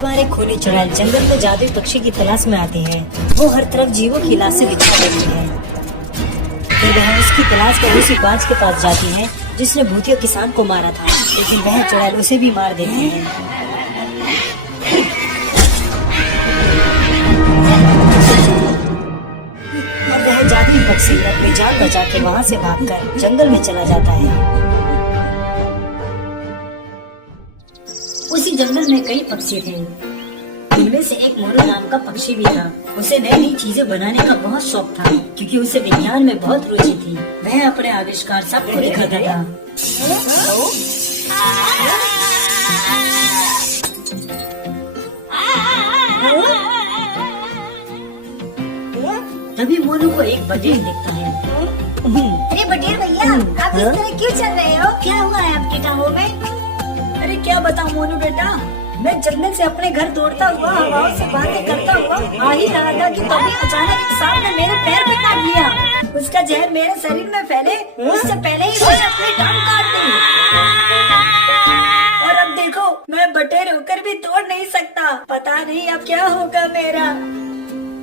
हमारे खूनी चुड़ैल जंगल में जादुई पक्षी की तलाश में आती है। वो हर तरफ जीवों की लाशें बिछा देती है। फिर वह उसकी तलाश कर उसी बाज के पास जाती है जिसने भूतिया किसान को मारा था, लेकिन वह चुड़ैल उसे भी मार देती है। और वह जादुई पक्षी अपनी जान बचा के वहाँ से भागकर जंगल में चला जाता है। उसी जंगल में कई पक्षी थे। उनमें से एक मोरू नाम का पक्षी भी था। उसे नई नई चीजें बनाने का बहुत शौक था, क्योंकि उसे विज्ञान में बहुत रुचि थी। वह अपने आविष्कार सबको दिखाता था। तभी मोनू को एक बटेर दिखता है। अरे बटेर भैया, आप इस तरह क्यों चल रहे हो? क्या हुआ है आपकी टांगों में? अरे क्या बताऊं मोनू बेटा, मैं जंगल से अपने घर दौड़ता हुआ हवाओं से बातें करता हुआ आ ही रहा था कि तभी अचानक एक सांप ने मेरे पैर पे काट लिया। उसका जहर मेरे शरीर में फैले उससे पहले ही मैंने अपनी टांग काट दी। और अब देखो, मैं बटेर होकर भी तोड़ नहीं सकता। पता नहीं अब क्या होगा मेरा।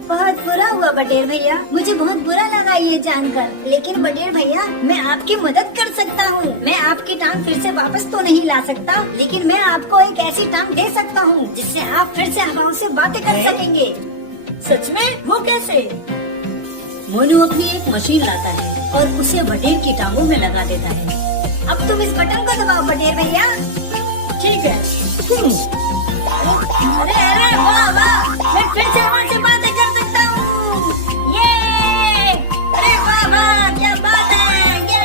बहुत बुरा हुआ बटेर भैया, मुझे बहुत बुरा लगा ये जानकर। लेकिन बटेर भैया, मैं आपकी मदद कर सकता हूँ। मैं आपकी टांग फिर से वापस तो नहीं ला सकता, लेकिन मैं आपको एक ऐसी टांग दे सकता हूँ जिससे आप फिर से हवाओं से बातें कर सकेंगे। सच में? वो कैसे? मोनू अपनी एक मशीन लाता है और उसे बटेर की टांगों में लगा देता है। अब तुम इस बटन को दबाओ बटेर भैया। ठीक है। अरे अरे वाह वाह, मैं फिर से हवा से बातें कर सकता हूँ। ये अरे वाह वाह, क्या बात है। ये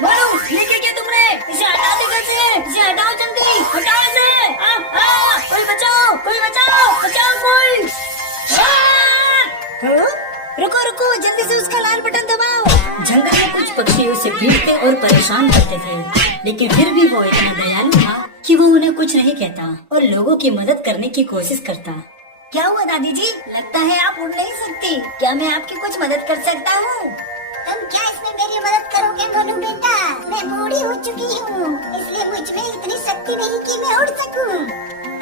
मोनू, ये क्या किया तुमने? इसे हटा दो कैसे? इसे हटाओ जल्दी, हटाओ इसे। कोई बचाओ, कोई बचाओ, बचाओ कोई। रुको रुको, जल्दी से उसका लाल बटन दबाओ। जंगल में कुछ पक्षी उसे पीटते और परेशान करते थे, लेकिन फिर भी वो इतना दयालु था कि वो उन्हें कुछ नहीं कहता और लोगों की मदद करने की कोशिश करता। क्या हुआ दादी जी? लगता है आप उड़ नहीं सकती। क्या मैं आपकी कुछ मदद कर सकता हूँ? तुम क्या इसमें मेरी मदद करोगे मोनू बेटा? मैं बूढ़ी हो चुकी हूँ, इसलिए मुझ में इतनी शक्ति नहीं कि मैं उड़ सकूँ।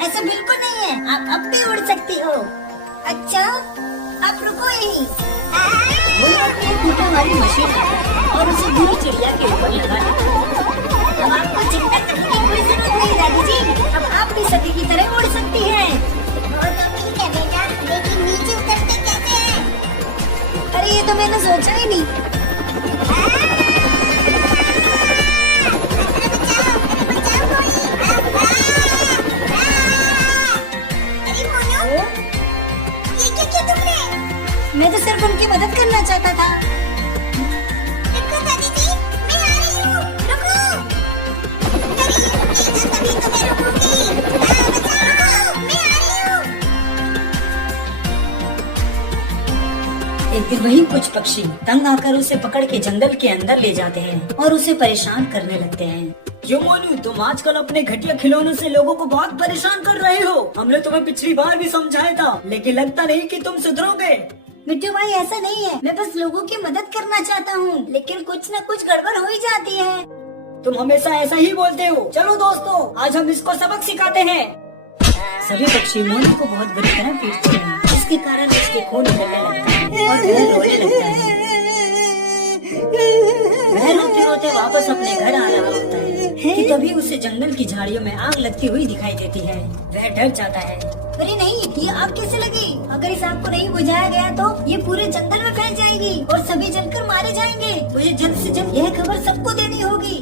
ऐसा बिल्कुल नहीं है, आप अब भी उड़ सकती हो। अच्छा, आप रुको यहीं। वो अपनी टूटने वाली मशीन लाता है और उसे बुरी चिड़िया के ऊपर लगा देता है। अब आपको चिंता करने की कोई जरूरत नहीं दादी जी, अब आप भी सभी की तरह उड़ सकती हैं। वो तो ठीक है बेटा, लेकिन नीचे उतरते कैसे हैं? अरे ये तो मैंने सोचा ही नहीं। अरे मोनू, ये क्या किया तुमने? मैं तो सिर्फ उनकी मदद करना चाहता था। रुको दादी जी, मैं आ रही हूँ, रुको। तभी तो मैं रुकूंगी। बचाओ, मैं आ रही हूँ। एक दिन वही कुछ पक्षी तंग आकर उसे पकड़ के जंगल के अंदर ले जाते हैं और उसे परेशान करने लगते हैं। क्यों मोनू, तुम आजकल अपने घटिया खिलौनों से लोगों को बहुत परेशान कर रहे हो। हमने तुम्हें पिछली बार भी समझाया था, लेकिन लगता नहीं कि तुम सुधरोगे। मिट्टू भाई, ऐसा नहीं है, मैं बस लोगों की मदद करना चाहता हूँ, लेकिन कुछ न कुछ गड़बड़ हो ही जाती है। तुम हमेशा ऐसा ही बोलते हो। चलो दोस्तों, आज हम इसको सबक सिखाते हैं। सभी पक्षी मोनू को बहुत बुरी तरह पीटते हैं, जिसके कारण उसके खून निकलने लगता है और वह रोने लगता है। वह रोते रोते वापस अपने घर आ रहा होता है कि तभी उसे जंगल की झाड़ियों में आग लगती हुई दिखाई देती है। वह डर जाता है। अरे नहीं, ये आग कैसे लगी? अगर इस आग को नहीं बुझाया गया तो ये पूरे जंगल में फैल जाएगी और सभी जलकर मारे जाएंगे। मुझे जल्द से जल्द यह खबर सबको देनी होगी।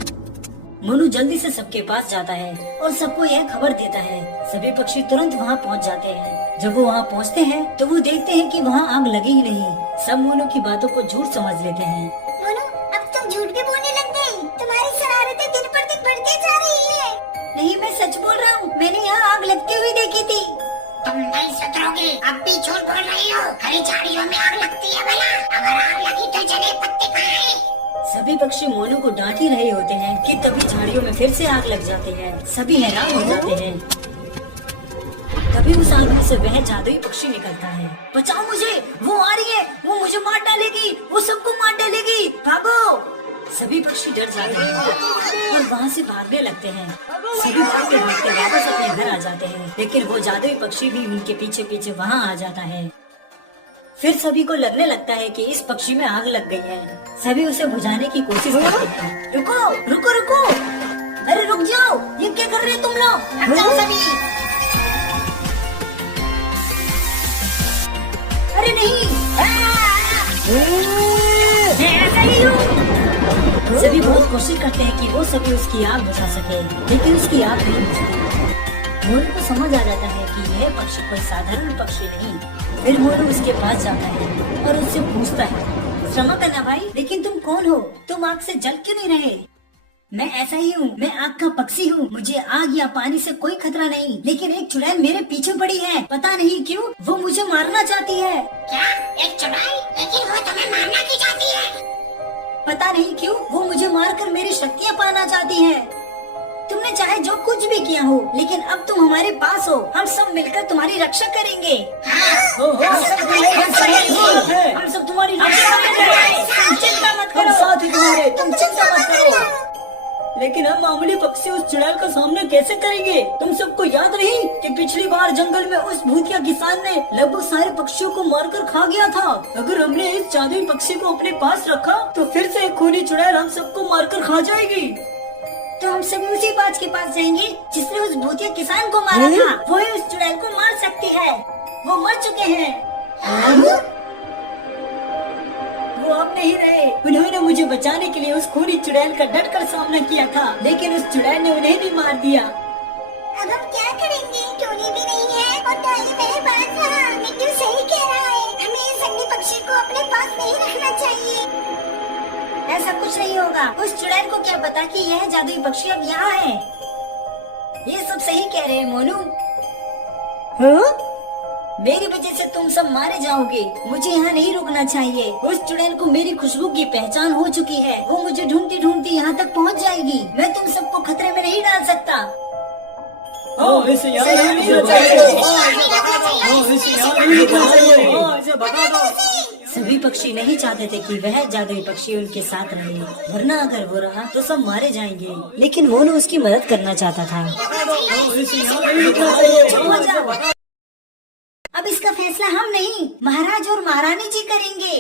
मोनू जल्दी से सबके पास जाता है और सबको यह खबर देता है। सभी पक्षी तुरंत वहाँ पहुँच जाते हैं। जब वो वहाँ पहुँचते हैं तो वो देखते हैं कि वहाँ आग लगी ही नहीं। सब मोनू की बातों को झूठ समझ लेते हैं। मोनू, अब तुम झूठ भी बोलने लग गई। तुम्हारी शरारतें दिन पर दिन बढ़ती जा रही है। नहीं, मैं सच बोल रहा हूँ, मैंने यहाँ आग लगती हुई देखी थी। तुम नहीं सुधरोगे, अब भी झूठ बोल रही हो। हरी झाड़ियों में आग लगती है भला? अगर आग लगी तो जले पत्ते कहाँ हैं? सभी पक्षी मोनू को डांट ही रहे होते हैं कि तभी झाड़ियों में फिर से आग लग जाती है। सभी हैरान हो जाते हैं। तभी उस आग में से वह जादुई पक्षी निकलता है। बचाओ मुझे, वो आ रही है, वो मुझे मार डालेगी, वो सबको मार डालेगी, भागो। सभी पक्षी डर जाते हैं और वहाँ से भागने लगते हैं। सभी भागते भागते वापस अपने घर आ जाते हैं, लेकिन वो जादुई पक्षी भी उनके पीछे पीछे वहाँ आ जाता है। फिर सभी को लगने लगता है कि इस पक्षी में आग लग गई है। सभी उसे बुझाने की कोशिश करते हैं। रुको रुको रुको, अरे रुक जाओ, ये क्या कर रहे हो तुम लोग? हट जाओ सभी। अरे नहीं, मैं ऐसा ही हूँ। सभी बहुत कोशिश करते हैं कि वो सभी उसकी आग बुझा सके, लेकिन उसकी आग नहीं बुझती। मोनू को समझ आ जाता है कि यह पक्षी कोई साधारण पक्षी नहीं। फिर मोनू उसके पास जाता है और उससे पूछता है, क्षमा करना भाई, लेकिन तुम कौन हो? तुम आग से जल क्यों नहीं रहे? मैं ऐसा ही हूँ, मैं आग का पक्षी हूँ। मुझे आग या पानी से कोई खतरा नहीं, लेकिन एक चुड़ैल मेरे पीछे पड़ी है। पता नहीं क्यों वो मुझे मारना चाहती है। क्या? एक चुड़ैल? लेकिन वो तुम्हें मारना क्यों चाहती है? पता नहीं क्यों वो मुझे मारकर मेरी शक्तियाँ पाना चाहती है। तुमने चाहे जो कुछ भी किया हो, लेकिन अब तुम हमारे पास हो। हम सब मिलकर तुम्हारी रक्षा करेंगे। हम सब तुम्हारी रक्षा करेंगे। तुम चिंता मत करो, साथ ही तुम्हारे, तुम चिंता मत करो। लेकिन हम मामूली पक्षी उस चुड़ैल का सामना कैसे करेंगे? तुम सबको याद नहीं कि पिछली बार जंगल में उस भूतिया किसान ने लगभग सारे पक्षियों को मारकर खा गया था। अगर हमने इस जादुई पक्षी को अपने पास रखा तो फिर से एक खूनी चुड़ैल हम सबको मारकर खा जाएगी। तो हम सभी उसी बाज के पास जाएंगे जिसने उस भूतिया किसान को मारा था। वो ही उस चुड़ैल को मार सकती है। वो मर चुके हैं। वो अब नहीं रहे। उन्होंने मुझे बचाने के लिए उस खूनी चुड़ैल का डटकर सामना किया था, लेकिन उस चुड़ैल ने उन्हें भी मार दिया। अब हम क्या करेंगे? टोनी भी नहीं है और डाली मेरे पास रहा। मिट्टू सही कह रहा है, हमें इस जंगली पक्षी को अपने पास नहीं रखना चाहिए। ऐसा कुछ नहीं होगा। उस चुड़ैल को क्या पता कि यह जादुई पक्षी अब यहाँ है। ये सब सही कह रहे हैं मोनू। हाँ? मेरी वजह से तुम सब मारे जाओगे। मुझे यहाँ नहीं रुकना चाहिए। उस चुड़ैल को मेरी खुशबू की पहचान हो चुकी है। वो मुझे ढूंढती ढूंढती यहाँ तक पहुँच जाएगी। मैं तुम सबको खतरे में नहीं डाल सकता। सभी पक्षी नहीं चाहते थे कि वह जादुई पक्षी उनके साथ रहे, वरना अगर वो रहा तो सब मारे जाएंगे। लेकिन मोनू उसकी मदद करना चाहता था। अब इसका फैसला हम नहीं, महाराज और महारानी जी करेंगे।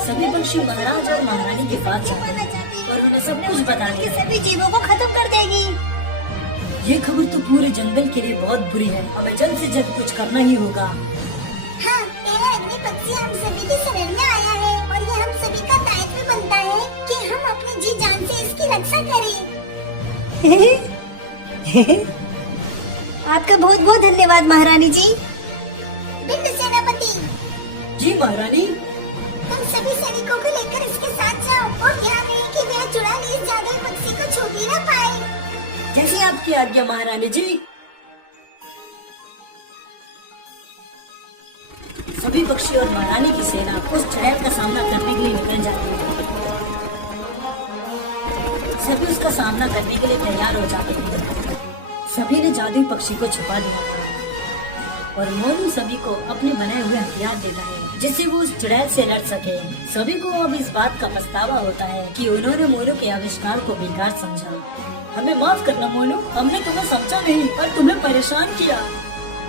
सभी पक्षी महाराज और महारानी के पास जाते हैं और उन्हें सब कुछ बता देते हैं। सभी जीवों को खत्म कर देगी। ये खबर तो पूरे जंगल के लिए बहुत बुरी है। हमें जल्द से जल्द कुछ करना ही होगा। हाँ, मेरा अग्नि पक्षी हम सभी की शरण में आया है और ये हम सभी का दायित्व बनता है कि हम अपनी जी जान से इसकी रक्षा करें। आपका बहुत बहुत धन्यवाद महारानी जी। बिंदु सेनापति जी। महारानी, तुम सभी सैनिकों को लेकर इसके साथ जाओ और ध्यान रहे कि वह चुड़ैल इस जादुई पक्षी को छू भी न पाए। जैसी आपकी आज्ञा महारानी जी। सभी पक्षी और महारानी की सेना उस चुड़ैल का सामना करने के लिए निकल जाती है। सभी उसका सामना करने के लिए तैयार हो जाते हैं। सभी ने जादुई पक्षी को छुपा दिया था और मोनू सभी को अपने बनाए हुए हथियार देता है जिससे वो उस चुड़ैल से लड़ सके। सभी को अब इस बात का पछतावा होता है कि उन्होंने मोनू के आविष्कार को बेकार समझा। हमें माफ करना मोनू, हमने तुम्हें समझा नहीं और तुम्हें परेशान किया।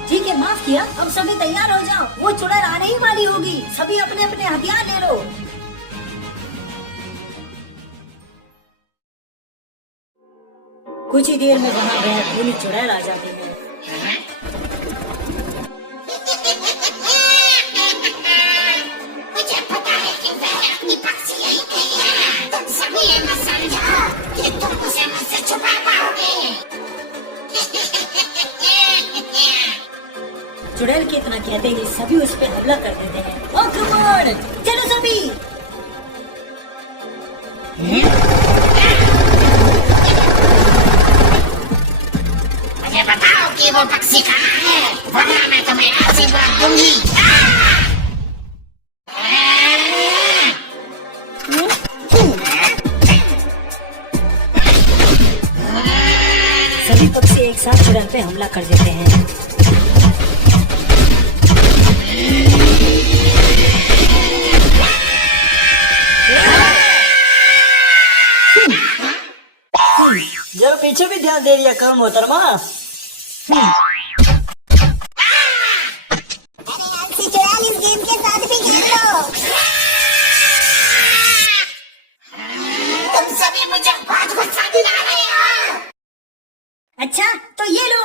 ठीक है, माफ किया। अब सभी तैयार हो जाओ, वो चुड़ैल आने ही वाली होगी। सभी अपने अपने हथियार ले लो। कुछ ही देर में वहाँ वह पूरी चुड़ैल आ जाती है। मुझे पता है कि वह अपनी पक्षी यही कही है। तुम सभी ये मत समझो कि तुम उसे मुझसे छुपा पाओगे। चुड़ैल के इतना कहते ही सभी उस पर हमला कर देते हैं। आक्रमण! चलो सभी! मुझे बताओ कि वो पक्षी कहाँ है, वरना मैं तुम्हें आशीर्वाद दूंगी। सभी पक्षी एक साथ चुड़ैल पे हमला कर देते हैं। पीछे भी ध्यान दे दिया करो मोहतरमा। अरे आलसी चुड़ैल, इस गेम के साथ भी खेल लो। तुम सभी मुझे बहुत गुस्सा दिला रहे हो। अच्छा तो ये लो।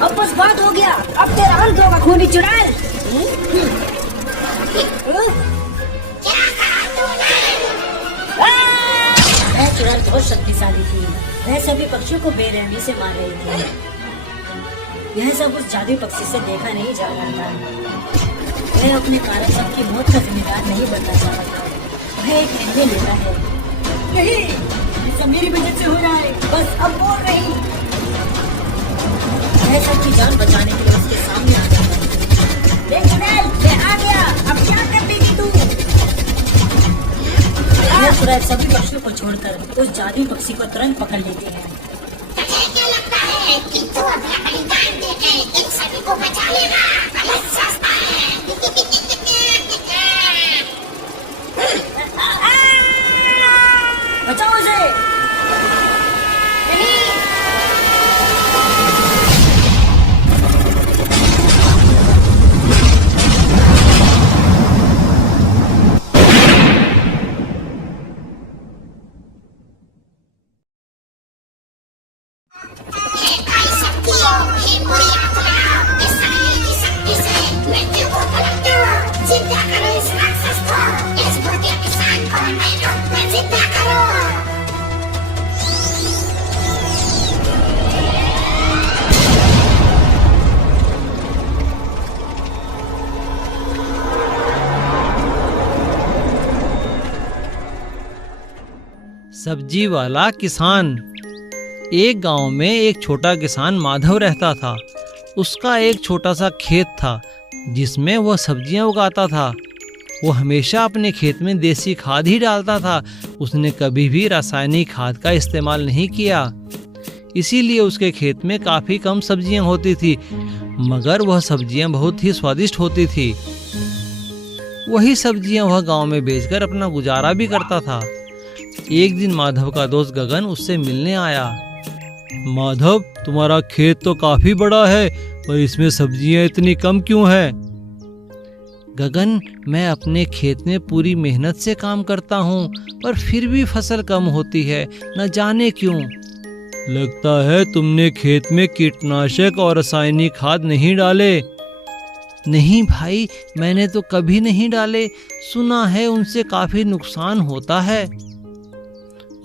अब बस बात हो गया, अब तेरा अंत होगा खूनी चुड़ैल। वह चुड़ैल बहुत शक्तिशाली थी। वह सभी पक्षियों को बेरहमी से मार रही थी। यह सब उस जादुई पक्षी से देखा नहीं जा रहा था। वह अपने कारण सबकी मौत का जिम्मेदार नहीं बनना चाहता। वह एक निर्णय लेता है, नहीं, ये सब मेरी वजह से हो रहा है, बस अब बोल रही। वह सबकी जान बचाने के लिए उसके सामने आ गया। देख चुड़ैल, मैं आ गया, अब क्या कर देगी तू? यह चुड़ैल सभी पक्षियों को छोड़कर उस जादुई पक्षी को तुरंत पकड़ लेती है। तुझे क्या लगता है कि तू अपना बलिदान देके इन सभी को बचा लेगा? गलत सोचता है। बचाओ उसे। हे भाई शक्तियों, हे बुरी आत्माओं, इस शरीर की शक्ति से मृत्यु को पलट दो। जिंदा करो इस राक्षस को, इस बुरे किसान को नए रूप में जिंदा करो। सब्जी वाला किसान। एक गांव में एक छोटा किसान माधव रहता था। उसका एक छोटा सा खेत था जिसमें वह सब्जियां उगाता था। वो हमेशा अपने खेत में देसी खाद ही डालता था। उसने कभी भी रासायनिक खाद का इस्तेमाल नहीं किया। इसीलिए उसके खेत में काफ़ी कम सब्जियां होती थी, मगर वह सब्जियां बहुत ही स्वादिष्ट होती थी। वही सब्जियां वह गांव में बेचकर अपना गुजारा भी करता था। एक दिन माधव का दोस्त गगन उससे मिलने आया। माधव, तुम्हारा खेत तो काफी बड़ा है, पर इसमें सब्जियां इतनी कम क्यों हैं? गगन, मैं अपने खेत में पूरी मेहनत से काम करता हूँ, पर फिर भी फसल कम होती है, न जाने क्यों। लगता है तुमने खेत में कीटनाशक और रासायनिक खाद नहीं डाले। नहीं भाई, मैंने तो कभी नहीं डाले। सुना है उनसे काफी नुकसान होता है।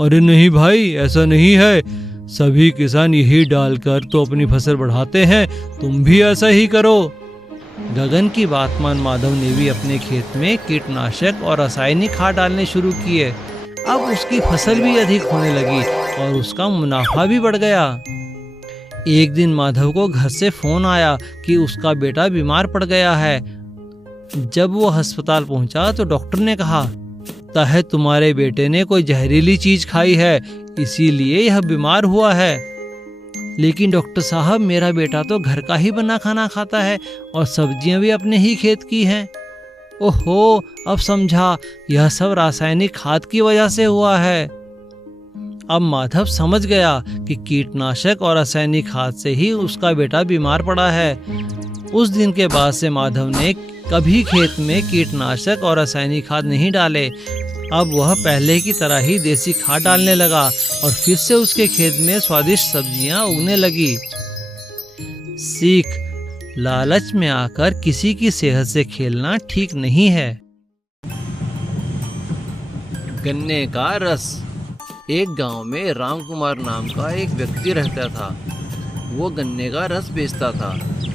अरे नहीं भाई, ऐसा नहीं है। सभी किसान यही डालकर तो अपनी फसल बढ़ाते हैं, तुम भी ऐसा ही करो। गगन की बात मान माधव ने भी अपने खेत में कीटनाशक और रासायनिक खाद डालने शुरू किए। अब उसकी फसल भी अधिक होने लगी और उसका मुनाफा भी बढ़ गया। एक दिन माधव को घर से फोन आया कि उसका बेटा बीमार पड़ गया है। जब वो अस्पताल पहुंचा तो डॉक्टर ने कहा, लगता है तुम्हारे बेटे ने कोई जहरीली चीज खाई है, इसीलिए यह बीमार हुआ है। लेकिन डॉक्टर साहब, मेरा बेटा तो घर का ही बना खाना खाता है और सब्जियां भी अपने ही खेत की हैं। ओहो, अब समझा, यह सब रासायनिक खाद की वजह से हुआ है। अब माधव समझ गया कि कीटनाशक और रासायनिक खाद से ही उसका बेटा बीमार पड़ा है। उस दिन के बाद से माधव ने कभी खेत में कीटनाशक और रासायनिक खाद नहीं डाले। अब वह पहले की तरह ही देसी खाद डालने लगा और फिर से उसके खेत में स्वादिष्ट सब्जियां उगने लगी। सीख: लालच में आकर किसी की सेहत से खेलना ठीक नहीं है। गन्ने का रस। एक गांव में रामकुमार नाम का एक व्यक्ति रहता था। वो गन्ने का रस बेचता था।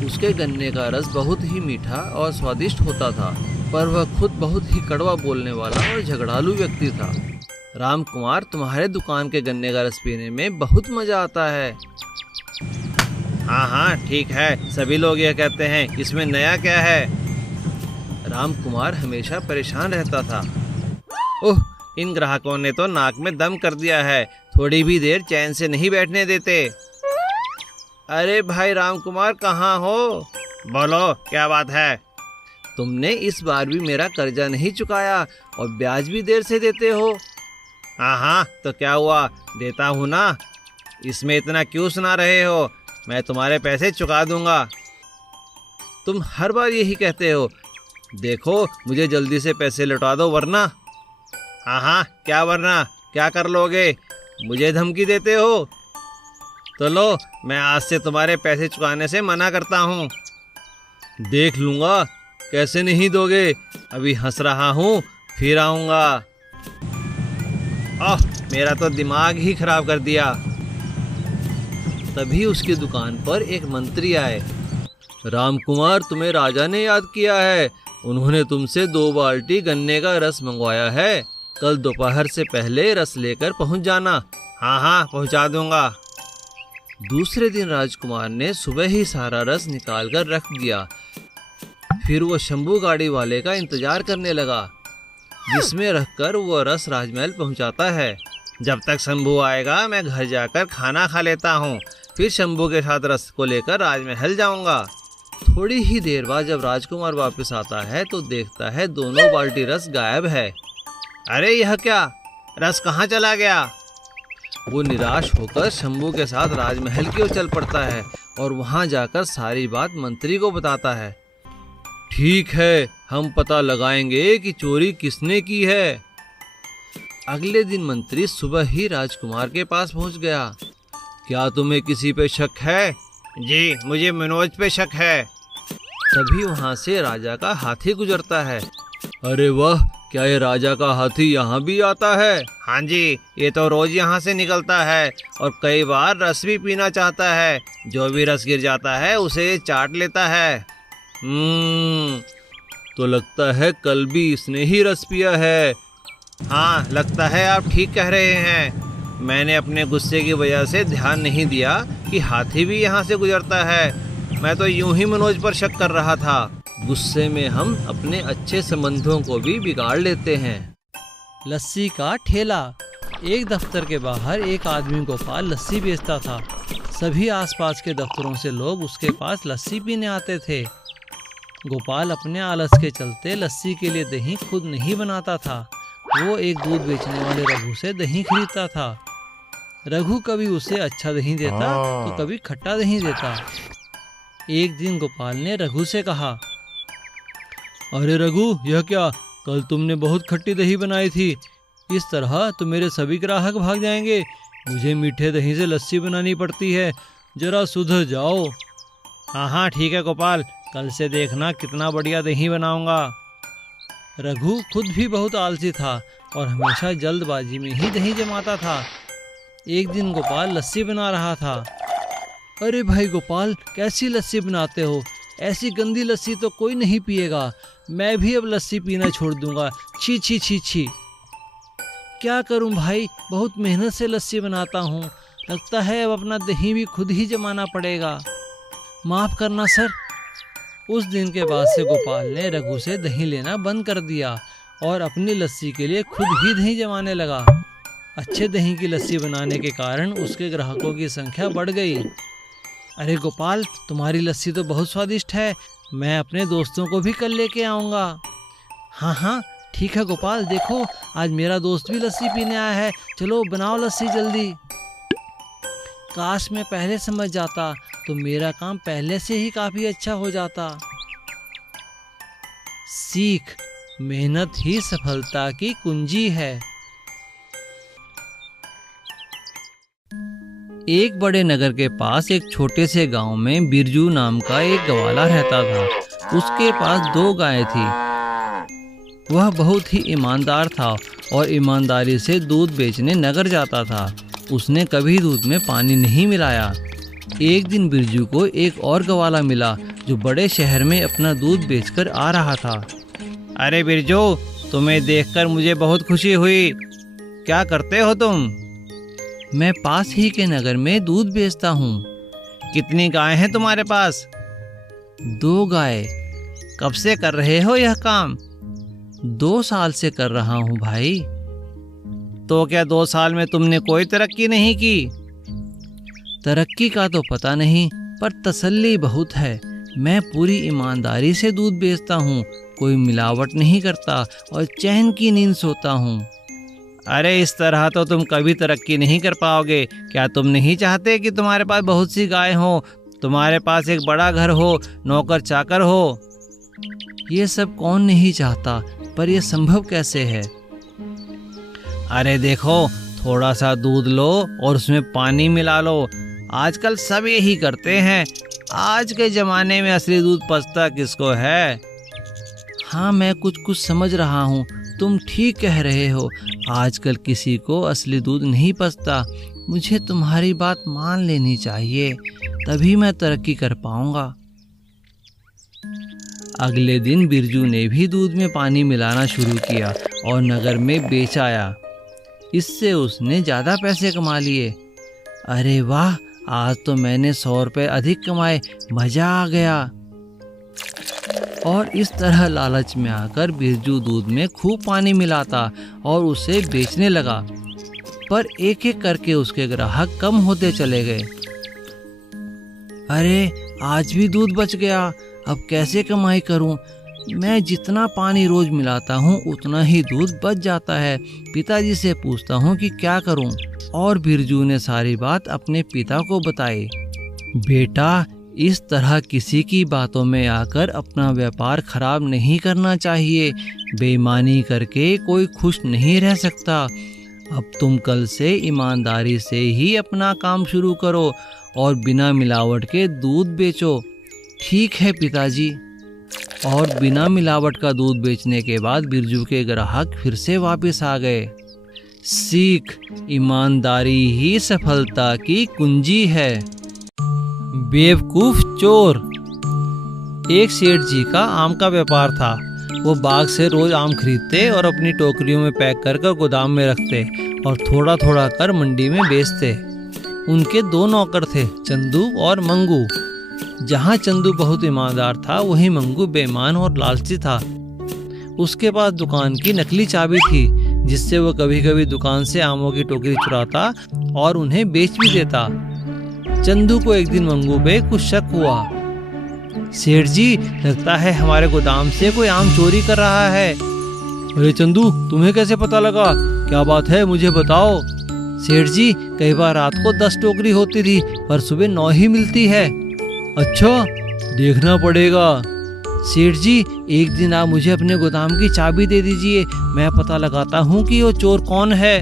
उसके गन्ने का रस बहुत ही मीठा और स्वादिष्ट होता था, पर वह खुद बहुत ही कड़वा बोलने वाला और झगड़ालू व्यक्ति था। रामकुमार, तुम्हारे दुकान के गन्ने का रस पीने में बहुत मजा आता है। हाँ हाँ ठीक है, सभी लोग यह कहते हैं, इसमें नया क्या है? रामकुमार हमेशा परेशान रहता था। ओह, इन ग्राहकों ने तो नाक में दम कर दिया है, थोड़ी भी देर चैन से नहीं बैठने देते। अरे भाई रामकुमार, कहाँ हो? बोलो, क्या बात है? तुमने इस बार भी मेरा कर्जा नहीं चुकाया और ब्याज भी देर से देते हो। हाँ हाँ, तो क्या हुआ, देता हूँ ना। इसमें इतना क्यों सुना रहे हो? मैं तुम्हारे पैसे चुका दूंगा। तुम हर बार यही कहते हो। देखो, मुझे जल्दी से पैसे लौटा दो वरना। हाँ हाँ, क्या वरना? क्या कर लोगे? मुझे धमकी देते हो? तो लो, मैं आज से तुम्हारे पैसे चुकाने से मना करता हूँ। देख लूँगा कैसे नहीं दोगे। अभी हंस रहा हूँ, फिर आऊँगा। आह, मेरा तो दिमाग ही खराब कर दिया। तभी उसकी दुकान पर एक मंत्री आए। रामकुमार, तुम्हें राजा ने याद किया है। उन्होंने तुमसे 2 बाल्टी गन्ने का रस मंगवाया है। कल दोपहर से पहले रस लेकर पहुंच जाना। हाँ हाँ, पहुंचा दूंगा। दूसरे दिन राजकुमार ने सुबह ही सारा रस निकाल कर रख दिया। फिर वो शंभू गाड़ी वाले का इंतजार करने लगा, जिसमें रखकर वो रस राजमहल पहुंचाता है। जब तक शंभू आएगा मैं घर जाकर खाना खा लेता हूँ, फिर शंभू के साथ रस को लेकर राजमहल जाऊंगा। थोड़ी ही देर बाद जब राजकुमार वापस आता है तो देखता है दोनों बाल्टी रस गायब है। अरे यह क्या, रस कहाँ चला गया? वो निराश होकर शंभू के साथ राजमहल की ओर चल पड़ता है और वहां जाकर सारी बात मंत्री को बताता है। ठीक है, हम पता लगाएंगे कि चोरी किसने की है। अगले दिन मंत्री सुबह ही राजकुमार के पास पहुंच गया। क्या तुम्हें किसी पे शक है? जी, मुझे मनोज पे शक है। तभी वहां से राजा का हाथी गुजरता है। अरे वाह, क्या ये राजा का हाथी यहाँ भी आता है? हाँ जी, ये तो रोज यहाँ से निकलता है और कई बार रस भी पीना चाहता है। जो भी रस गिर जाता है उसे चाट लेता है। तो लगता है कल भी इसने ही रस पिया है। हाँ, लगता है आप ठीक कह रहे हैं। मैंने अपने गुस्से की वजह से ध्यान नहीं दिया कि हाथी भी यहाँ से गुजरता है। मैं तो यूं ही मनोज पर शक कर रहा था। गुस्से में हम अपने अच्छे संबंधों को भी बिगाड़ लेते हैं। लस्सी का ठेला। एक दफ्तर के बाहर एक आदमी गोपाल लस्सी बेचता था। सभी आसपास के दफ्तरों से लोग उसके पास लस्सी पीने आते थे। गोपाल अपने आलस के चलते लस्सी के लिए दही खुद नहीं बनाता था। वो एक दूध बेचने वाले रघु से दही खरीदता था। रघु कभी उसे अच्छा दही देता तो कभी खट्टा दही देता। एक दिन गोपाल ने रघु से कहा, अरे रघु, यह क्या, कल तुमने बहुत खट्टी दही बनाई थी। इस तरह तो मेरे सभी ग्राहक भाग जाएंगे। मुझे मीठे दही से लस्सी बनानी पड़ती है, जरा सुधर जाओ। हाँ हाँ ठीक है गोपाल, कल से देखना कितना बढ़िया दही बनाऊंगा। रघु खुद भी बहुत आलसी था और हमेशा जल्दबाजी में ही दही जमाता था। एक दिन गोपाल लस्सी बना रहा था। अरे भाई गोपाल, कैसी लस्सी बनाते हो? ऐसी गंदी लस्सी तो कोई नहीं पिएगा। मैं भी अब लस्सी पीना छोड़ दूंगा। छी छी छी छी। क्या करूं भाई, बहुत मेहनत से लस्सी बनाता हूं। लगता है अब अपना दही भी खुद ही जमाना पड़ेगा। माफ करना सर। उस दिन के बाद से गोपाल ने रघु से दही लेना बंद कर दिया और अपनी लस्सी के लिए खुद ही दही जमाने लगा। अच्छे दही की लस्सी बनाने के कारण उसके ग्राहकों की संख्या बढ़ गई। अरे गोपाल, तुम्हारी लस्सी तो बहुत स्वादिष्ट है। मैं अपने दोस्तों को भी कल लेके आऊँगा। हाँ हाँ ठीक है गोपाल, देखो आज मेरा दोस्त भी लस्सी पीने आया है, चलो बनाओ लस्सी जल्दी। काश मैं पहले समझ जाता तो मेरा काम पहले से ही काफी अच्छा हो जाता। सीख, मेहनत ही सफलता की कुंजी है। एक बड़े नगर के पास एक छोटे से गांव में बिरजू नाम का एक ग्वाला रहता था। उसके पास 2 गायें थी। वह बहुत ही ईमानदार था और ईमानदारी से दूध बेचने नगर जाता था। उसने कभी दूध में पानी नहीं मिलाया। एक दिन बिरजू को एक और ग्वाला मिला जो बड़े शहर में अपना दूध बेचकर आ रहा था। अरे बिरजू, तुम्हें देखकर मुझे बहुत खुशी हुई। क्या करते हो तुम? मैं पास ही के नगर में दूध बेचता हूँ। कितनी गायें हैं तुम्हारे पास? 2 गाय। कब से कर रहे हो यह काम? 2 साल से कर रहा हूँ भाई। तो क्या 2 साल में तुमने कोई तरक्की नहीं की? तरक्की का तो पता नहीं, पर तसल्ली बहुत है। मैं पूरी ईमानदारी से दूध बेचता हूँ, कोई मिलावट नहीं करता और चैन की नींद सोता हूँ। अरे इस तरह तो तुम कभी तरक्की नहीं कर पाओगे। क्या तुम नहीं चाहते कि तुम्हारे पास बहुत सी गाय हो, तुम्हारे पास एक बड़ा घर हो, नौकर चाकर हो? ये सब कौन नहीं चाहता, पर यह संभव कैसे है? अरे देखो, थोड़ा सा दूध लो और उसमें पानी मिला लो। आजकल सब यही करते हैं। आज के ज़माने में असली दूध पचता किसको है? हाँ, मैं कुछ समझ रहा हूँ। तुम ठीक कह रहे हो। आजकल किसी को असली दूध नहीं पचता। मुझे तुम्हारी बात मान लेनी चाहिए, तभी मैं तरक्की कर पाऊंगा। अगले दिन बिरजू ने भी दूध में पानी मिलाना शुरू किया और नगर में बेच आया। इससे उसने ज़्यादा पैसे कमा लिए। अरे वाह, आज तो मैंने 100 रुपये अधिक कमाए, मज़ा आ गया। और इस तरह लालच में आकर बिरजू दूध में खूब पानी मिलाता और उसे बेचने लगा। पर एक एक करके उसके ग्राहक कम होते चले गए। अरे आज भी दूध बच गया, अब कैसे कमाई करूं? मैं जितना पानी रोज मिलाता हूं उतना ही दूध बच जाता है। पिताजी से पूछता हूं कि क्या करूं। और बिरजू ने सारी बात अपने पिता को बताई। बेटा, इस तरह किसी की बातों में आकर अपना व्यापार खराब नहीं करना चाहिए। बेईमानी करके कोई खुश नहीं रह सकता। अब तुम कल से ईमानदारी से ही अपना काम शुरू करो और बिना मिलावट के दूध बेचो। ठीक है पिताजी। और बिना मिलावट का दूध बेचने के बाद बिरजू के ग्राहक फिर से वापस आ गए। सीख, ईमानदारी ही सफलता की कुंजी है। बेवकूफ चोर। एक सेठ जी का आम का व्यापार था। वो बाग से रोज आम खरीदते और अपनी टोकरियों में पैक कर गोदाम में रखते और थोड़ा थोड़ा कर मंडी में बेचते। उनके 2 नौकर थे, चंदू और मंगू। जहाँ चंदू बहुत ईमानदार था, वहीं मंगू बेईमान और लालची था। उसके पास दुकान की नकली चाबी थी, जिससे वो कभी कभी दुकान से आमों की टोकरी चुराता और उन्हें बेच भी देता। चंदू को एक दिन मंगू पे कुछ शक हुआ। सेठ जी, लगता है हमारे गोदाम से कोई आम चोरी कर रहा है। अरे चंदू, तुम्हें कैसे पता लगा? क्या बात है, मुझे बताओ। सेठ जी, कई बार रात को 10 टोकरी होती थी, पर सुबह 9 ही मिलती है। अच्छा, देखना पड़ेगा। सेठ जी, एक दिन आप मुझे अपने गोदाम की चाबी दे दीजिए, मैं पता लगाता हूँ कि वो चोर कौन है।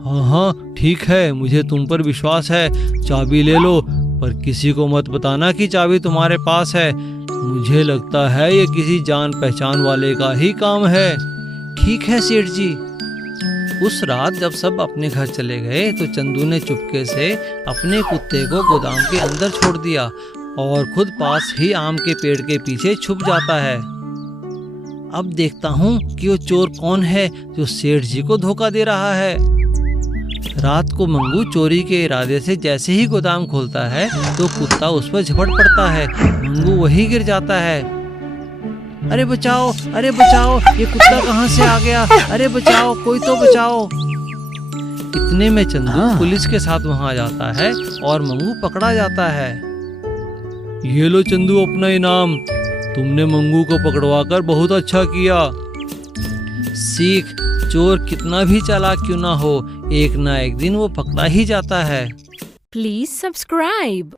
हाँ हाँ ठीक है, मुझे तुम पर विश्वास है। चाबी ले लो, पर किसी को मत बताना कि चाबी तुम्हारे पास है। मुझे लगता है ये किसी जान पहचान वाले का ही काम है। ठीक है सेठ जी। उस रात जब सब अपने घर चले गए तो चंदू ने चुपके से अपने कुत्ते को गोदाम के अंदर छोड़ दिया और खुद पास ही आम के पेड़ के पीछे छुप जाता है। अब देखता हूँ कि वो चोर कौन है जो सेठ जी को धोखा दे रहा है। रात को मंगू चोरी के इरादे से जैसे ही गोदाम खोलता है तो कुत्ता उस पर झपट पड़ता है। मंगू वहीं गिर जाता है। अरे बचाओ, अरे बचाओ, ये कुत्ता कहाँ से आ गया? अरे बचाओ, कोई तो बचाओ। इतने में चंदू पुलिस के साथ वहां जाता है और मंगू पकड़ा जाता है। ये लो चंदू अपना इनाम, तुमने मंगू को पकड़वाकर बहुत अच्छा किया। सीख, चोर कितना भी चालाक क्यों ना हो, एक ना एक दिन वो पकड़ा ही जाता है। Please subscribe.